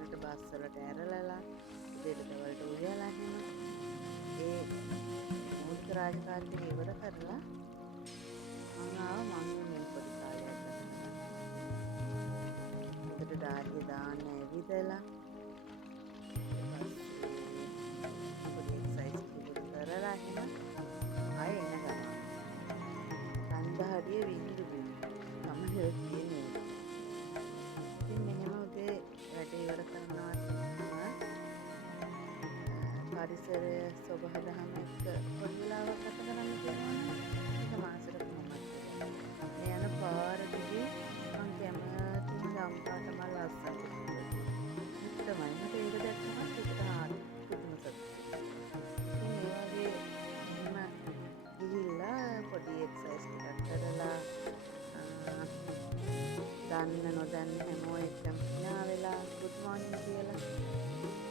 පාරට බස් වලට ඇරලලා උදේට දවල්ට උයලා එහෙම ඒ මූලික රාජකාරී ටික ඉවර කරලා මං ආවා මං පොඩි කාලයක් ගත කරන්න. හොඳට දාඩිය දාන්න ඇවිදලා ඊට පස්සේ පොඩි එක්සර්සයිස් ටිකකුත් කරලා එහෙම ආයෙ එන ගමන් රන්දාඩිය වින්දු මම හෙව්වේ. ඉතින් මෙහෙම උදේ වැඩ ඉවර කරනවා පරිසරය සොබහදහම එක්ක පොඩි වෙලාවක් ගත කරන්න තියෙනවා ඒක මාසෙකට කොහොමද මේ යන පාර දිගේ මං කැමතිම ගම්පාට මල් අස්සක් තමයි මට ඒක දැක්කම හිතට පුදුම සතුටුයි. ඉතින් ඒ වගේ එහෙම ගිහිල්ලා පොඩි එක්සර්සයිස් ටිකක් කරලා දන්න නොදන්න හැමෝ එක්කම hina වෙලා good morning කියලා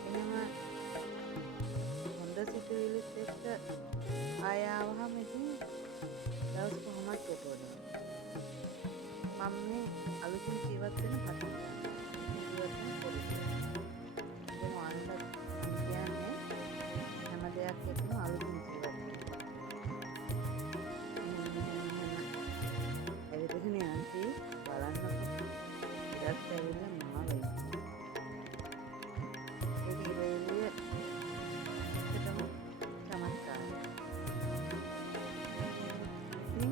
එහෙම හොඳ සිතුවිලිත් එක්ක ආය ආවහම ඉතින් දවස් කොහොමද කෙටවන්නේ මම මේ අලුතින් ජීවත් වෙන කට්ටිය ජීවත් වෙන පොඩි ඒ මොනවද කියන්නේ හැම දෙයක් එක්කම අලුතින් ජීවත් වෙනවා ඇවිදගෙන යන්ති බලන්නකො ඉරත් ඇවිල්ලා මාවෙයි ඒ ඉරේලිය එකටම චමත්කාරයි ඉතින්